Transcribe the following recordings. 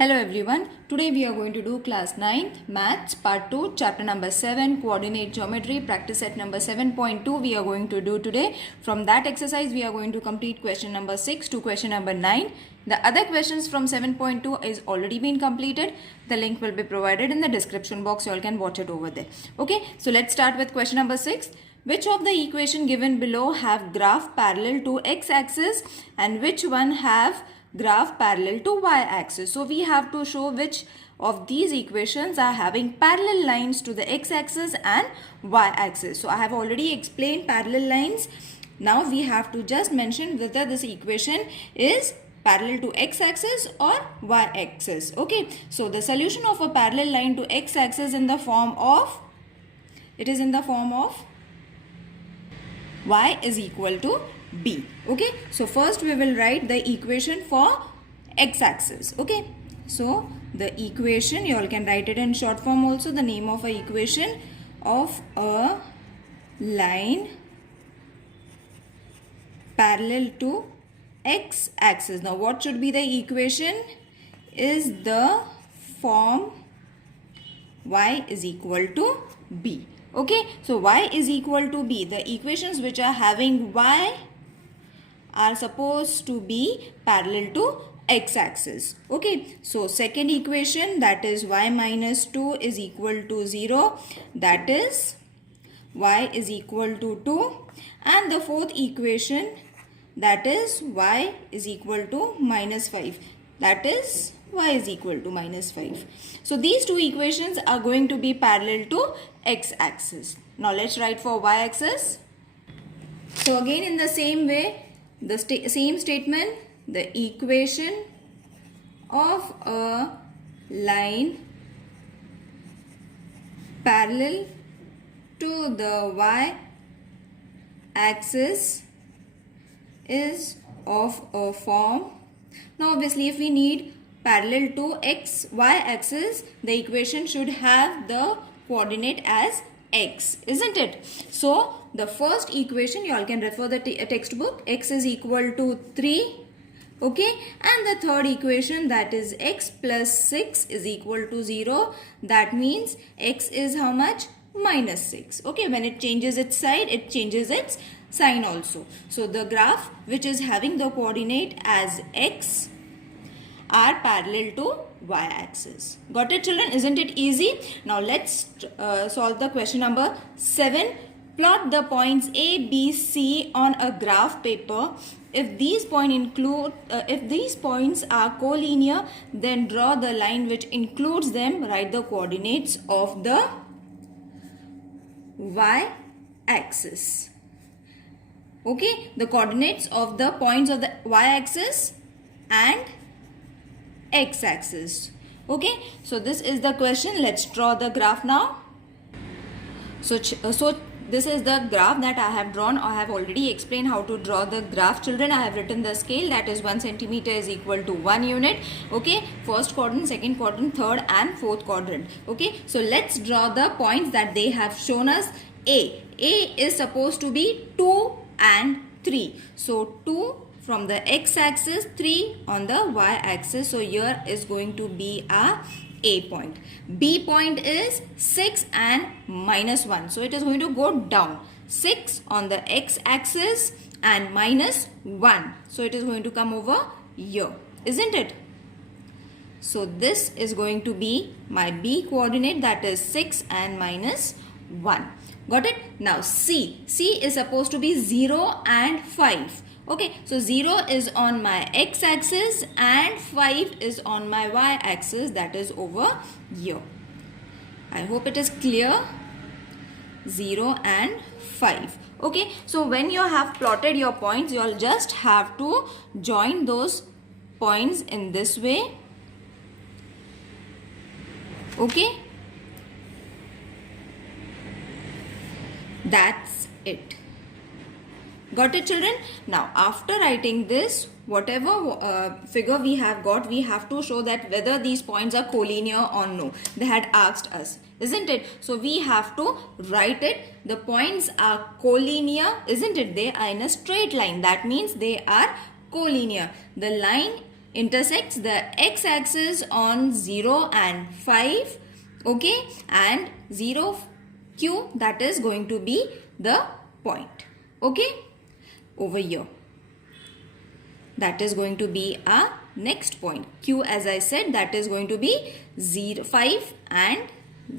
Hello everyone, today we are going to do class 9th maths part 2 chapter number 7 coordinate geometry practice set number 7.2 we are going to do today. From that exercise we are going to complete question number 6 to question number 9. The other questions from 7.2 is already been completed. The link will be provided in the description box, you all can watch it over there. Okay, so let's start with question number 6. Which of the equation given below have graph parallel to x-axis and which one have graph parallel to y-axis? So we have to show which of these equations are having parallel lines to the x-axis and y-axis. So I have already explained parallel lines. Now we have to just mention whether this equation is parallel to x-axis or y-axis. Okay, so the solution of a parallel line to x-axis in the form of, it is in the form of y is equal to b. Okay, so first we will write the equation for x-axis. Okay, so the equation, you all can write it in short form also, the name of a equation of a line parallel to x-axis. Now what should be the equation? Is the form y is equal to b. Okay, so y is equal to b. The equations which are having y are supposed to be parallel to x-axis. Okay, so second equation, that is y minus 2 is equal to 0. That is y is equal to 2. And the fourth equation, that is y is equal to minus 5. That is y is equal to minus 5. So these two equations are going to be parallel to x-axis. Now let's write for y-axis. So again in the same way, the same statement, the equation of a line parallel to the y-axis is of a form. Now obviously if we need parallel to y-axis, the equation should have the coordinate as x, isn't it? So the first equation, you all can refer the textbook, x is equal to 3. Okay, and the third equation, that is x plus 6 is equal to 0. That means x is how much? Minus 6. Okay, when it changes its side, it changes its sign also. So the graph which is having the coordinate as x are parallel to y-axis. Got it, children? Isn't it easy? Now let's solve the question number 7. Plot the points A, B, C on a graph paper. If these points are collinear, then draw the line which includes them. Write the coordinates of the y-axis. Okay, the coordinates of the points of the y-axis and x-axis. Okay, so this is the question. Let's draw the graph now. So this is the graph that I have drawn. I have already explained how to draw the graph, children. I have written the scale, that is 1 centimeter is equal to 1 unit. Okay, first quadrant, second quadrant, third and fourth quadrant. Okay, so let's draw the points that they have shown us. A is supposed to be 2 and 3. So 2 from the x-axis, 3 on the y-axis. So here is going to be a A point. B point is 6 and minus 1. So it is going to go down. 6 on the x-axis and minus 1. So it is going to come over here, isn't it? So this is going to be my B coordinate, that is 6 and minus 1. Got it? Now C. C is supposed to be 0 and 5. Okay, so 0 is on my x-axis and 5 is on my y-axis, that is over here. I hope it is clear. 0 and 5. Okay, so when you have plotted your points, you all just have to join those points in this way. Okay, that's it. Got it, children? Now after writing this, whatever figure we have got, we have to show that whether these points are collinear or no. They had asked us, isn't it? So we have to write it. The points are collinear, isn't it? They are in a straight line. That means they are collinear. The line intersects the x-axis on 0 and 5, okay, and 0 q, that is going to be the point, okay, over here. That is going to be our next point. Q, as I said, that is going to be 0, 5 and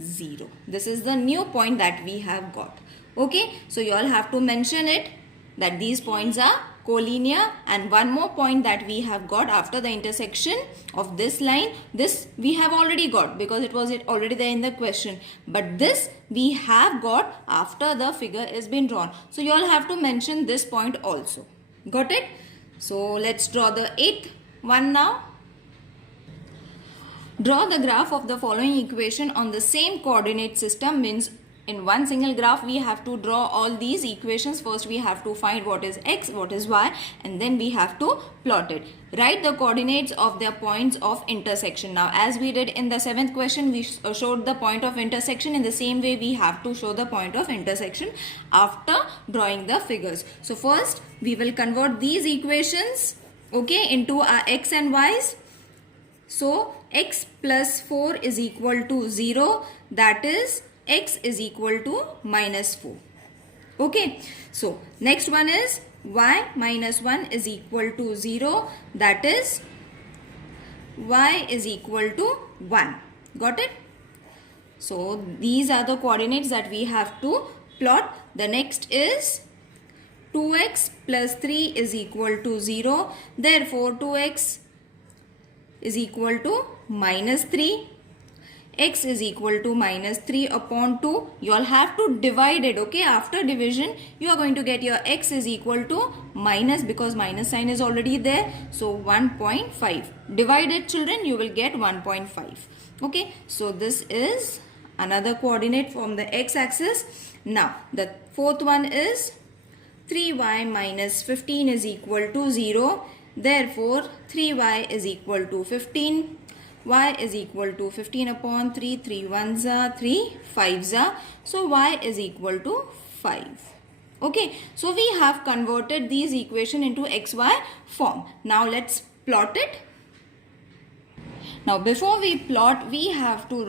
0. This is the new point that we have got. Okay, so you all have to mention it that these points are collinear, and one more point that we have got after the intersection of this line, this we have already got because it was already there in the question, but this we have got after the figure is been drawn. So you all have to mention this point also. Got it? So let's draw the 8th one now. Draw the graph of the following equation on the same coordinate system. Means in one single graph we have to draw all these equations. First we have to find what is x, what is y, and then we have to plot it. Write the coordinates of their points of intersection. Now as we did in the 7th question, we showed the point of intersection. In the same way we have to show the point of intersection after drawing the figures. So first we will convert these equations, okay, into our x and y's. So x plus 4 is equal to 0, that is x is equal to minus 4. Okay, so next one is y minus 1 is equal to 0, that is y is equal to 1. Got it? So these are the coordinates that we have to plot. The next is 2x plus 3 is equal to 0. Therefore 2x is equal to minus 3. X is equal to minus 3 upon 2. You all have to divide it, okay. After division you are going to get your x is equal to minus, because minus sign is already there, so 1.5. Divide it, children, you will get 1.5. Okay, so this is another coordinate from the x-axis. Now the fourth one is 3y minus 15 is equal to 0. Therefore 3y is equal to 15. Y is equal to 15 upon 3. 3 1s are 3 5s are. So y is equal to 5. Okay, so we have converted these equation into xy form. Now let's plot it. Now before we plot, we have to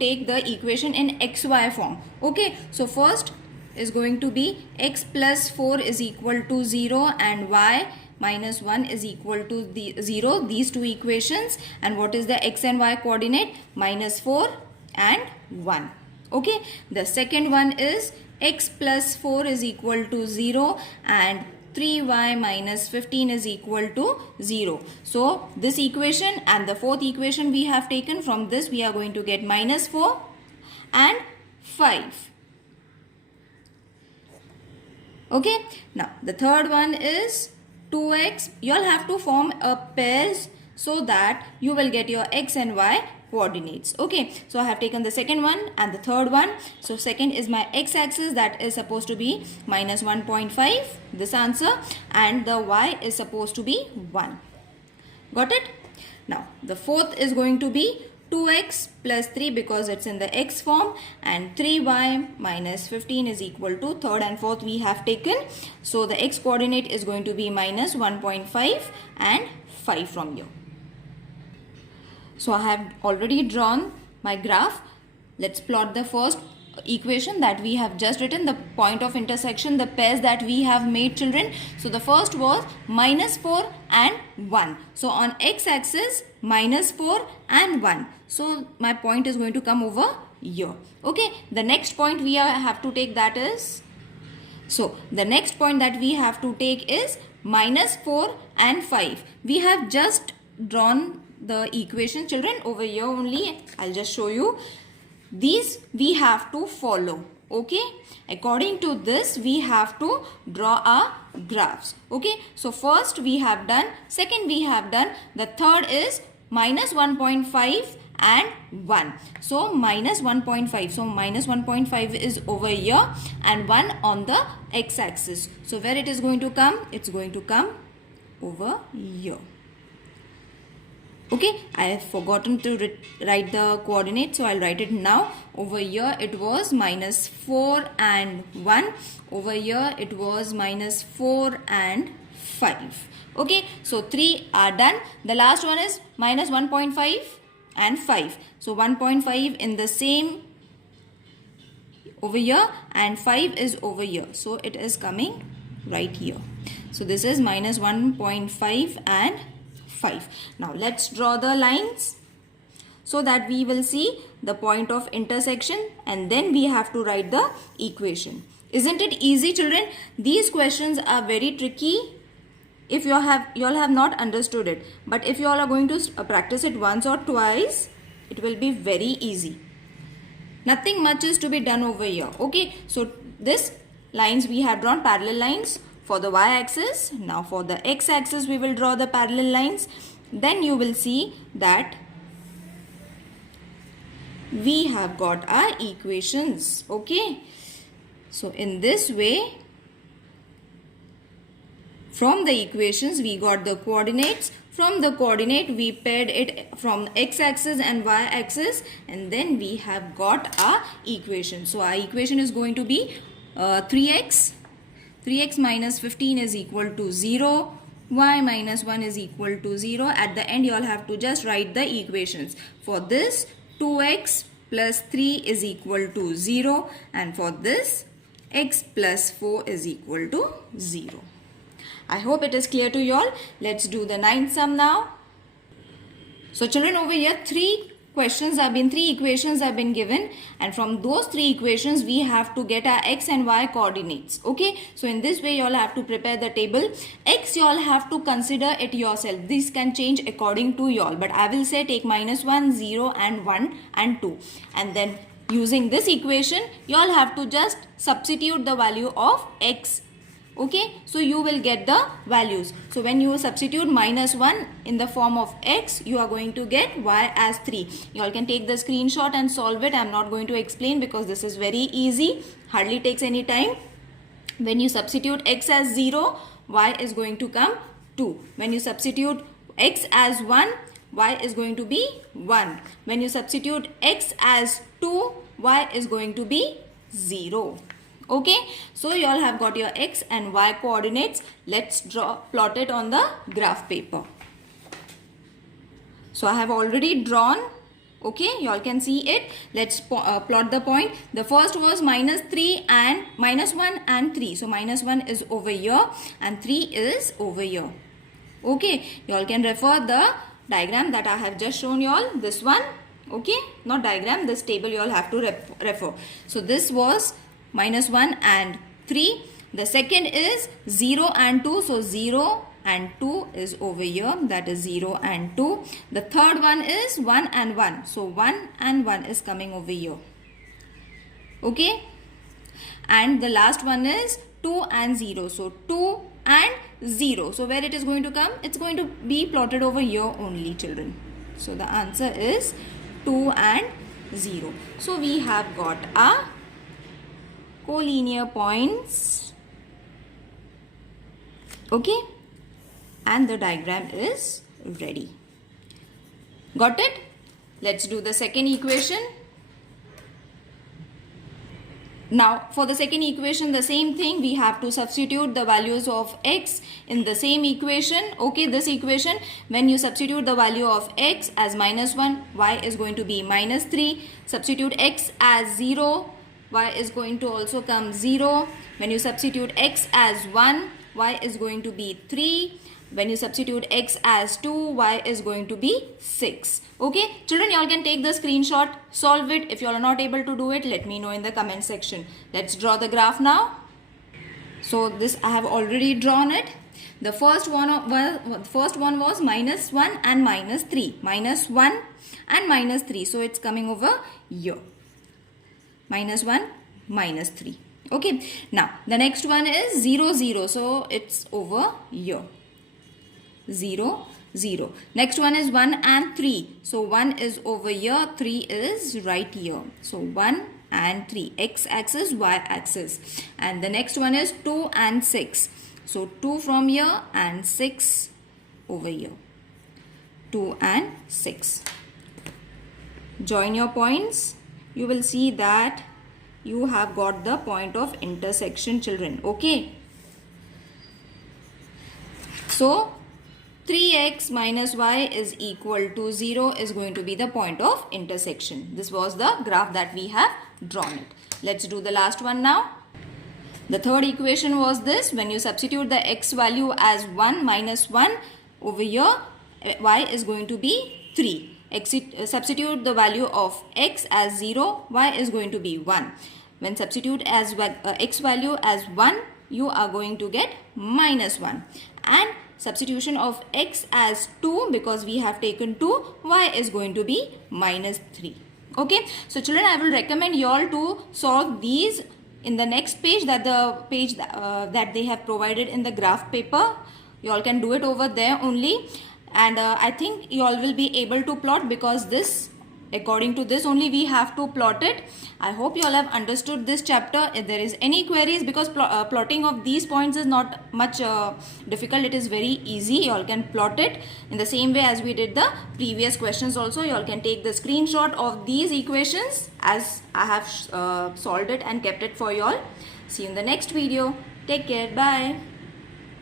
take the equation in xy form. Okay, so first is going to be x plus 4 is equal to 0 and y minus 1 is equal to 0, these two equations. And what is the x and y coordinate? Minus 4 and 1. Okay, the second one is x plus 4 is equal to 0 and 3y minus 15 is equal to 0. So this equation and the fourth equation we have taken, from this we are going to get minus 4 and 5. Okay, now the third one is 2x. You all have to form a pairs so that you will get your x and y coordinates. Okay, so I have taken the second one and the third one. So second is my x-axis, that is supposed to be minus 1.5, this answer, and the y is supposed to be 1. Got it? Now the fourth is going to be 2x plus 3 because it's in the x form, and 3y minus 15 is equal to third and fourth we have taken. So the x coordinate is going to be minus 1.5 and 5 from here. So I have already drawn my graph. Let's plot the first equation that we have just written, the point of intersection, the pairs that we have made, children. So the first was minus 4 and 1. So on x-axis minus 4 and 1. So my point is going to come over here. Okay, the next point we have to take, that is, so the next point that we have to take is minus 4 and 5. We have just drawn the equation, children, over here only. I'll just show you. These we have to follow. Okay, according to this we have to draw our graphs. Okay, so first we have done, second we have done, the third is minus 1.5 and 1. So minus 1.5. So minus 1.5 is over here and 1 on the x-axis. So where it is going to come? It's going to come over here. Okay, I have forgotten to write the coordinate, so I'll write it now. Over here it was minus 4 and 1. Over here it was minus 4 and 5. Okay, so 3 are done. The last one is minus 1.5 and 5. So 1.5 in the same over here and 5 is over here. So it is coming right here. So this is minus 1.5 and 5. Now let's draw the lines so that we will see the point of intersection, and then we have to write the equation. Isn't it easy, children? These questions are very tricky if you all have not understood it, but if you all are going to practice it once or twice, it will be very easy. Nothing much is to be done over here. Okay, so this lines we have drawn parallel lines for the y-axis. Now for the x-axis we will draw the parallel lines. Then you will see that we have got our equations. Okay, so in this way, from the equations we got the coordinates. From the coordinate we paired it from x-axis and y-axis, and then we have got our equation. So our equation is going to be 3x minus 15 is equal to 0. Y minus 1 is equal to 0. At the end you all have to just write the equations. For this 2x plus 3 is equal to 0, and for this x plus 4 is equal to 0. I hope it is clear to you all. Let's do the ninth sum now. So children, over here three equations have been given, and from those three equations we have to get our x and y coordinates. Okay, so in this way you all have to prepare the table. X you all have to consider it yourself. This can change according to you all, but I will say take minus 1, 0 and 1 and 2, and then using this equation you all have to just substitute the value of x. Okay, so you will get the values. So when you substitute minus 1 in the form of x, you are going to get y as 3. You all can take the screenshot and solve it. I am not going to explain because this is very easy. Hardly takes any time. When you substitute x as 0, y is going to come 2. When you substitute x as 1, y is going to be 1. When you substitute x as 2, y is going to be 0. Okay, so you all have got your x and y coordinates. Let's plot it on the graph paper. So I have already drawn. Okay, you all can see it. Let's plot the point. The first was minus 3 and minus 1 and 3. So minus 1 is over here and 3 is over here. Okay, you all can refer the diagram that I have just shown you all. This one. Okay, not diagram, this table you all have to refer. So this was minus 1 and 3. The second is 0 and 2. So 0 and 2 is over here. That is 0 and 2. The third one is 1 and 1. So 1 and 1 is coming over here. Okay. And the last one is 2 and 0. So 2 and 0. So where it is going to come? It's going to be plotted over here only, children. So the answer is 2 and 0. So we have got a collinear points. Okay, and the diagram is ready. Got it? Let's do the second equation. Now for the second equation, the same thing, we have to substitute the values of x in the same equation. Okay, this equation, when you substitute the value of x as minus 1, y is going to be minus 3. Substitute x as 0, y is going to also come 0. When you substitute x as 1, y is going to be 3. When you substitute x as 2, y is going to be 6. Okay, children, you all can take the screenshot, solve it. If you all are not able to do it, let me know in the comment section. Let's draw the graph now. So this I have already drawn it. The first one was minus 1 and minus 3. Minus 1 and minus 3. So it's coming over here. Minus 1, minus 3. Okay, now the next one is 0, 0. So it's over here. 0, 0. Next one is 1 and 3. So 1 is over here, 3 is right here. So 1 and 3, x axis, y axis. And the next one is 2 and 6. So 2 from here and 6 over here. 2 and 6. Join your points. You will see that you have got the point of intersection, children. Okay. So 3x minus y is equal to 0 is going to be the point of intersection. This was the graph that we have drawn it. Let's do the last one now. The third equation was this. When you substitute the x value as 1 minus 1 over here, y is going to be 3. Substitute the value of x as 0, y is going to be 1. When substitute as x value as 1, you are going to get minus 1. And substitution of x as 2, because we have taken 2, y is going to be minus 3. Okay, so children, I will recommend you all to solve these in the next page, that that they have provided in the graph paper. You all can do it over there only, and I think you all will be able to plot, because this, according to this only, we have to plot it. I hope you all have understood this chapter. If there is any queries, because plotting of these points is not much difficult, it is very easy. You all can plot it in the same way as we did the previous questions also. You all can take the screenshot of these equations as I have solved it and kept it for you all. See you in the next video. Take care. Bye.